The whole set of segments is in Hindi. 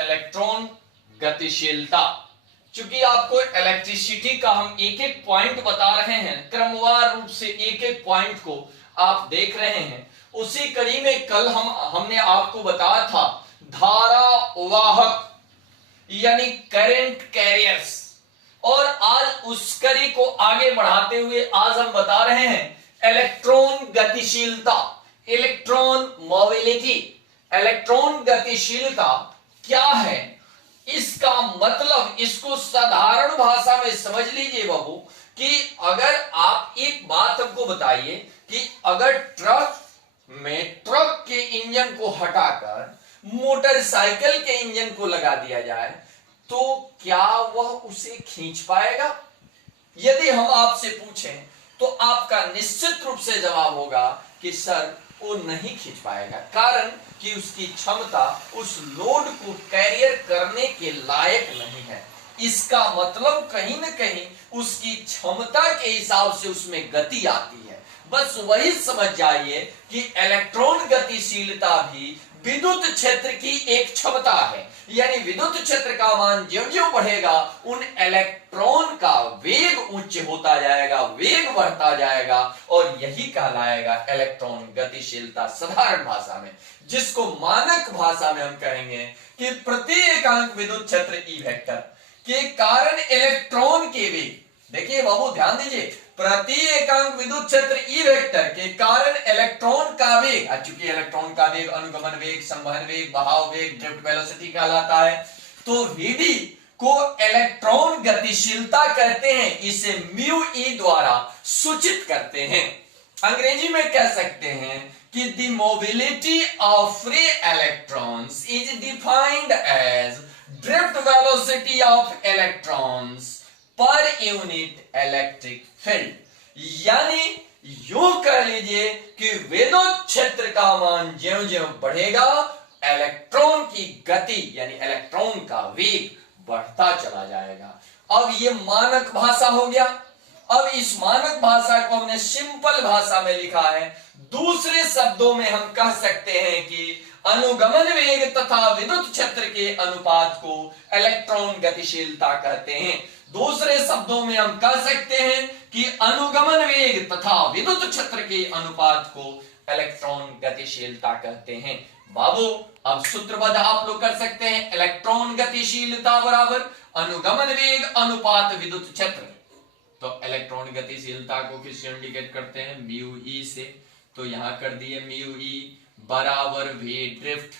इलेक्ट्रॉन गतिशीलता। चूंकि आपको इलेक्ट्रिसिटी का हम एक एक पॉइंट बता रहे हैं, क्रमवार रूप से एक एक पॉइंट को आप देख रहे हैं, उसी कड़ी में कल हमने आपको बताया था धारा वाहक यानी करंट कैरियर्स, और आज उस कड़ी को आगे बढ़ाते हुए आज हम बता रहे हैं इलेक्ट्रॉन गतिशीलता, इलेक्ट्रॉन मोबिलिटी। इलेक्ट्रॉन गतिशीलता क्या है, इसका मतलब इसको साधारण भाषा में समझ लीजिए बाबू कि अगर आप एक बात हमको बताइए कि अगर ट्रक में ट्रक के इंजन को हटाकर मोटरसाइकिल के इंजन को लगा दिया जाए तो क्या वह उसे खींच पाएगा? यदि हम आपसे पूछें तो आपका निश्चित रूप से जवाब होगा कि सर वो नहीं खींच पाएगा, कारण कि उसकी क्षमता उस लोड को कैरियर करने के लायक नहीं है। इसका मतलब कहीं ना कहीं उसकी क्षमता के हिसाब से उसमें गति आती है। बस वही समझ जाइए कि इलेक्ट्रॉन गतिशीलता भी विद्युत क्षेत्र की एक क्षमता है, यानी विद्युत क्षेत्र का मान ज्यों-ज्यों बढ़ेगा उन इलेक्ट्रॉन का वेग उच्च होता जाएगा, वेग बढ़ता जाएगा, और यही कहलाएगा इलेक्ट्रॉन गतिशीलता साधारण भाषा में, जिसको मानक भाषा में हम कहेंगे कि प्रति एकांक विद्युत क्षेत्र ई वेक्टर के कारण इलेक्ट्रॉन के वेग, देखिए बाबू ध्यान दीजिए, प्रति एकांक विद्युत क्षेत्र ई वेक्टर के कारण इलेक्ट्रॉन का वेग, चूंकि इलेक्ट्रॉन का वेग अनुगमन वेग, संवहन वेग, बहाव वेग, ड्रिफ्ट वेलोसिटी कहलाता है, तो वीडी को इलेक्ट्रॉन गतिशीलता कहते हैं। इसे म्यू ई द्वारा सूचित करते हैं। अंग्रेजी में कह सकते हैं कि the mobility of free electrons is defined as drift velocity of electrons per unit electric field, यानी यूं कह लीजिए कि विद्युत क्षेत्र का मान ज्यों-ज्यों बढ़ेगा इलेक्ट्रॉन की गति यानी इलेक्ट्रॉन का वेग बढ़ता चला जाएगा। अब ये मानक भाषा हो गया। अब इस मानक भाषा को हमने सिंपल भाषा में लिखा है। दूसरे शब्दों में हम कह सकते हैं कि अनुगमन वेग तथा विद्युत क्षेत्र के अनुपात को इलेक्ट्रॉन गतिशीलता कहते हैं। दूसरे शब्दों में हम कह सकते हैं कि अनुगमन वेग तथा विद्युत क्षेत्र के अनुपात को इलेक्ट्रॉन गतिशीलता कहते हैं। बाबू अब सूत्रबद्ध आप लोग कर सकते हैं, इलेक्ट्रॉन गतिशीलता बराबर अनुगमन वेग अनुपात विद्युत क्षेत्र। तो इलेक्ट्रॉन गतिशीलता को किससे इंडिकेट करते हैं? म्यू ई से। तो यहां कर दिए म्यू ई बराबर V drift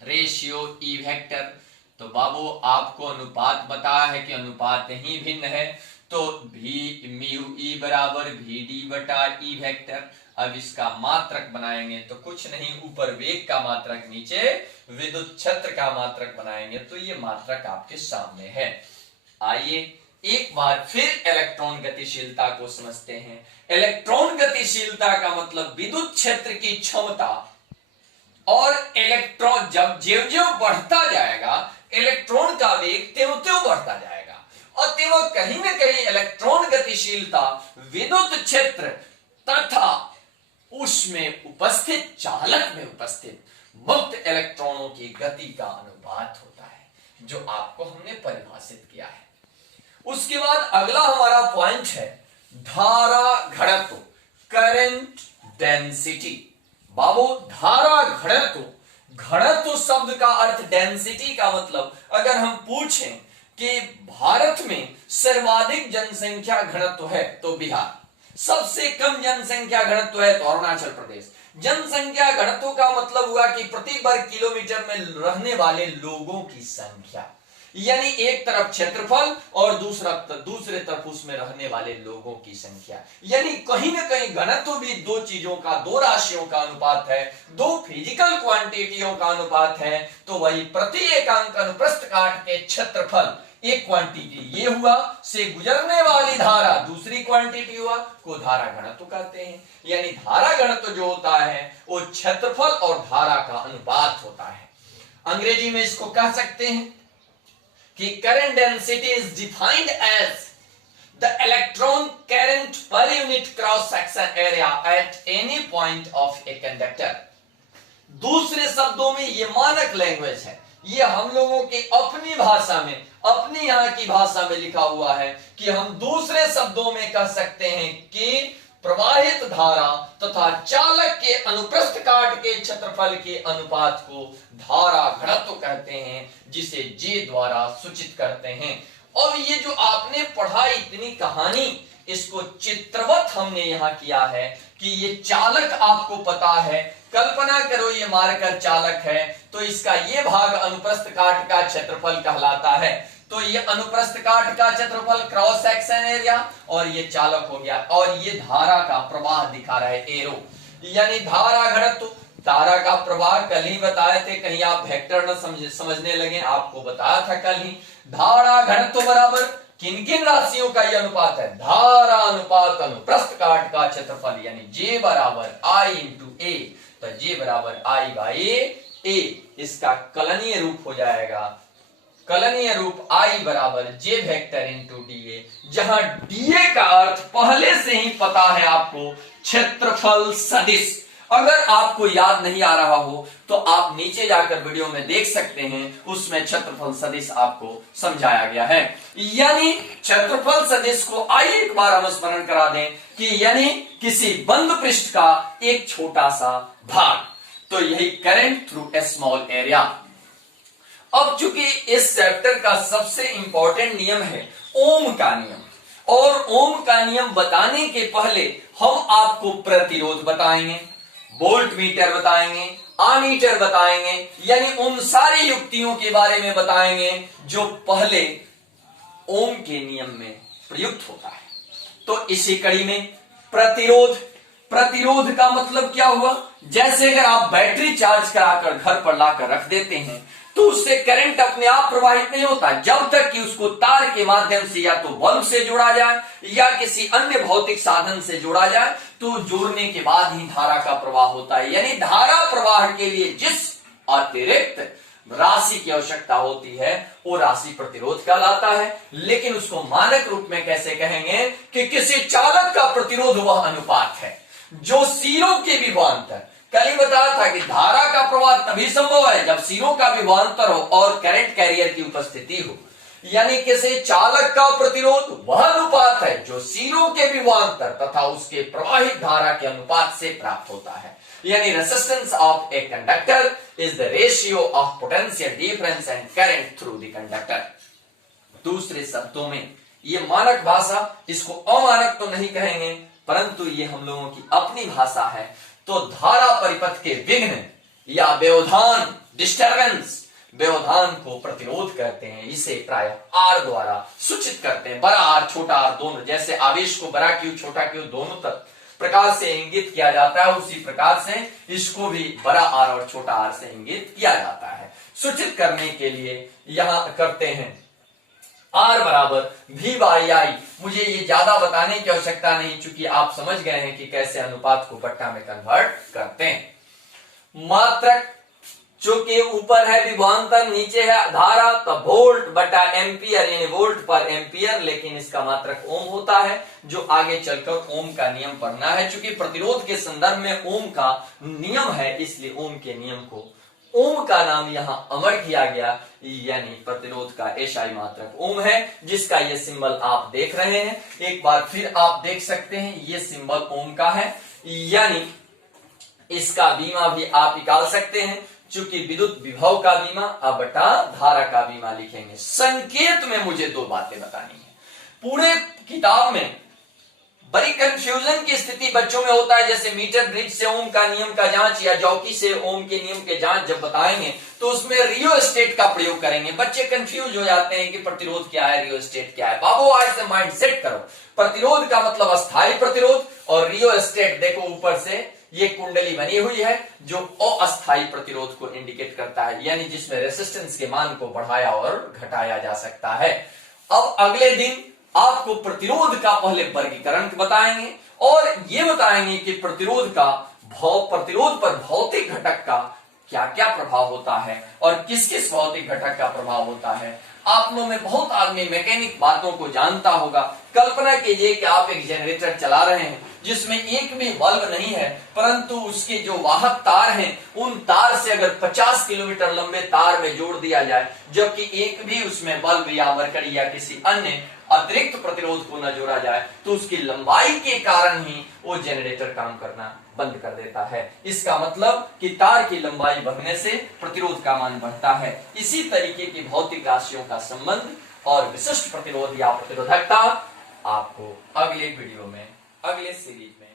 ratio E vector. तो बाबू आपको अनुपात बताया है कि अनुपात ही भिन्न है, तो भी म्यू ई बराबर वी डी बटा ई वेक्टर। अब इसका मात्रक बनाएंगे तो कुछ नहीं, ऊपर वेग का मात्रक, नीचे विद्युत क्षेत्र का मात्रक बनाएंगे तो ये मात्रक आपके सामने है। आइए एक बार फिर इलेक्ट्रॉन गतिशीलता को समझते हैं। इलेक्ट्रॉन गतिशीलता का मतलब विद्युत क्षेत्र की क्षमता, और इलेक्ट्रॉन जब ज्यों-ज्यों बढ़ता जाएगा इलेक्ट्रॉन का वेग त्यों-त्यों बढ़ता जाएगा, और त्यों कहीं ना कहीं इलेक्ट्रॉन गतिशीलता विद्युत क्षेत्र तथा उसमें उपस्थित चालक में उपस्थित मुक्त इलेक्ट्रॉनों की गति का अनुपात होता है, जो आपको हमने परिभाषित किया है। उसके बाद अगला हमारा पॉइंट है धारा घनत्व, करंट डेंसिटी। बाबू धारा घनत्व, घनत्व शब्द का अर्थ डेंसिटी का मतलब, अगर हम पूछें कि भारत में सर्वाधिक जनसंख्या घनत्व है तो बिहार, सबसे कम जनसंख्या घनत्व है तो अरुणाचल प्रदेश। जनसंख्या घनत्व का मतलब हुआ कि प्रति वर्ग किलोमीटर में रहने वाले लोगों की संख्या, यानी एक तरफ क्षेत्रफल और दूसरे तरफ उसमें रहने वाले लोगों की संख्या, यानी कहीं ना कहीं घनत्व भी दो चीजों का, दो राशियों का अनुपात है, दो फिजिकल क्वांटिटियों का अनुपात है। तो वही प्रति एकांक अनुप्रस्थ काट के क्षेत्रफल एक क्वांटिटी ये हुआ, से गुजरने वाली धारा दूसरी क्वांटिटी हुआ, को धारा घनत्व कहते हैं। यानी धारा घनत्व जो होता है वो क्षेत्रफल और धारा का अनुपात होता है। अंग्रेजी में इसको कह सकते हैं कि current density is defined as the electron current per unit cross section area at any point of a conductor। दूसरे शब्दों में ये मानक लैंग्वेज है ये हम लोगों की अपनी भाषा में, अपनी यहाँ की भाषा में लिखा हुआ है कि हम दूसरे शब्दों में कह सकते हैं कि प्रवाहित धारा तथा चालक के अनुप्रस्थ काट के क्षेत्रफल के अनुपात को धारा घनत्व कहते हैं, जिसे जे द्वारा सूचित करते हैं। और ये जो आपने पढ़ा इतनी कहानी, इसको चित्रवत हमने यहाँ किया है कि ये चालक आपको पता है। कल्पना करो ये मार्कर चालक है, तो इसका ये भाग अनुप्रस्थ काट का क्षेत्रफल कहलाता है। तो ये अनुप्रस्थ काट का क्षेत्रफल क्रॉस सेक्शन एरिया, और ये चालक हो गया। और ये धारा का प्रवाह दिखा रहा है एरो, यानी धारा घनत्व। धारा का प्रवाह कल ही बताए थे, कहीं आप वेक्टर न समझने लगे, आपको बताया था कल ही। धारा घनत्व बराबर किन किन राशियों का ये अनुपात है? धारा अनुपात अनुप्रस्थ काट का क्षेत्रफल, यानी जे बराबर आई इंटू ए। तो जे बराबर आई बाई ए, इसका कलनीय रूप हो जाएगा, कलनीय रूप आई बराबर जे वेक्टर इंटू डीए, जहां डीए का अर्थ पहले से ही पता है आपको, क्षेत्रफल सदिश। अगर आपको याद नहीं आ रहा हो तो आप नीचे जाकर वीडियो में देख सकते हैं, उसमें क्षेत्रफल सदिश आपको समझाया गया है। यानी क्षेत्रफल सदिश को आइए एक बार हम स्मरण करा दें कि यानी किसी बंद पृष्ठ का एक छोटा सा भाग, तो यही current through a small area. अब चूंकि इस चैप्टर का सबसे इंपॉर्टेंट नियम है ओम का नियम, और ओम का नियम बताने के पहले हम आपको प्रतिरोध बताएंगे, वोल्ट मीटर बताएंगे, आमीटर बताएंगे, यानी उन सारी युक्तियों के बारे में बताएंगे जो पहले ओम के नियम में प्रयुक्त होता है। तो इसी कड़ी में प्रतिरोध, प्रतिरोध का मतलब क्या हुआ? जैसे अगर आप बैटरी चार्ज कराकर घर पर लाकर रख देते हैं तो उससे करंट अपने आप प्रवाहित नहीं होता, जब तक कि उसको तार के माध्यम से या तो बल्ब से जोड़ा जाए या किसी अन्य भौतिक साधन से जोड़ा जाए, तो जोड़ने के बाद ही धारा का प्रवाह होता है। यानी धारा प्रवाह के लिए जिस अतिरिक्त राशि की आवश्यकता होती है वो राशि प्रतिरोध कहलाता है। लेकिन उसको मानक रूप में कैसे कहेंगे कि किसी चालक का प्रतिरोध वह अनुपात है जो सिरों के विभवांतर, कल ही बताया था कि धारा का प्रवाह तभी संभव है जब सिरों का विभवांतर हो और करंट कैरियर की उपस्थिति हो। यानी किसी चालक का प्रतिरोध वह अनुपात है जो सिरों के विभवांतर तथा उसके प्रवाहित धारा के अनुपात से प्राप्त होता है। यानी resistance of a conductor is the ratio of potential difference and current through the conductor. दूसरे शब्दों में ये मानक भाषा, इसको अमानक तो नहीं कहेंगे, परंतु ये हम लोगों की अपनी भाषा है। तो धारा परिपथ के विघ्न या व्यवधान, डिस्टरबेंस, व्यवधान को प्रतिरोध कहते हैं। इसे प्राय आर द्वारा सूचित करते हैं, बड़ा आर छोटा आर दोनों। जैसे आवेश को बड़ा क्यू छोटा क्यू दोनों तक प्रकार से इंगित किया जाता है, उसी प्रकार से इसको भी बड़ा आर और छोटा आर से इंगित किया जाता है। सूचित करने के लिए यहां करते हैं आर बराबर भी बाई आई। मुझे ये ज्यादा बताने की आवश्यकता नहीं, चूंकि आप समझ गए हैं कि कैसे अनुपात को बट्टा में कन्वर्ट करते हैं। मात्रक चूंकि ऊपर है विभवांतर, नीचे है धारा, तो वोल्ट बटा एम्पियर यानी वोल्ट पर एम्पियर, लेकिन इसका मात्रक ओम होता है, जो आगे चलकर ओम का नियम पढ़ना है। चूंकि प्रतिरोध के संदर्भ में ओम का नियम है, इसलिए ओम के नियम को, ओम का नाम यहां अमर किया गया। यानी प्रतिरोध का एसआई मात्रक ओम है, जिसका ये सिंबल आप देख रहे हैं। एक बार फिर आप देख सकते हैं, ये सिंबल ओम का है, यानी इसका बीमा भी आप निकाल सकते हैं। चूंकि विद्युत विभव का बीमा अब बटा धारा का बीमा लिखेंगे। संकेत में मुझे दो बातें बतानी है। पूरे किताब में बड़ी कंफ्यूजन की स्थिति बच्चों में होता है, जैसे मीटर ब्रिज से ओम का नियम का जांच या जॉकी से ओम के नियम के जांच जब बताएंगे तो उसमें रियोस्टेट का प्रयोग करेंगे। बच्चे कंफ्यूज हो जाते हैं कि प्रतिरोध क्या है, रियोस्टेट क्या है। बाबू आज से माइंड सेट करो, प्रतिरोध का मतलब अस्थायी प्रतिरोध, और रियोस्टेट देखो ऊपर से ये कुंडली बनी हुई है जो अस्थायी प्रतिरोध को इंडिकेट करता है, यानी जिसमें रेजिस्टेंस के मान को बढ़ाया और घटाया जा सकता है। अब अगले दिन आपको प्रतिरोध का पहले वर्गीकरण बताएंगे और ये बताएंगे कि प्रतिरोध पर भौतिक घटक का क्या क्या प्रभाव होता है और किस किस भौतिक घटक का प्रभाव होता है। आप लोगों में बहुत आदमी मैकेनिक बातों को जानता होगा। कल्पना कीजिए कि आप एक जनरेटर चला रहे हैं, जिसमें एक भी बल्ब नहीं है, परंतु उसके जो वाहक तार हैं उन तार से अगर 50 किलोमीटर लंबे तार में जोड़ दिया जाए, जबकि एक भी उसमें बल्ब या मरकरी या किसी अन्य अतिरिक्त प्रतिरोध को न जोड़ा जाए, तो उसकी लंबाई के कारण ही वो जनरेटर काम करना बंद कर देता है। इसका मतलब कि तार की लंबाई बढ़ने से प्रतिरोध का मान बढ़ता है। इसी तरीके की भौतिक राशियों का संबंध और विशिष्ट प्रतिरोध या प्रतिरोधकता आपको अगले वीडियो में, अगले सीरीज में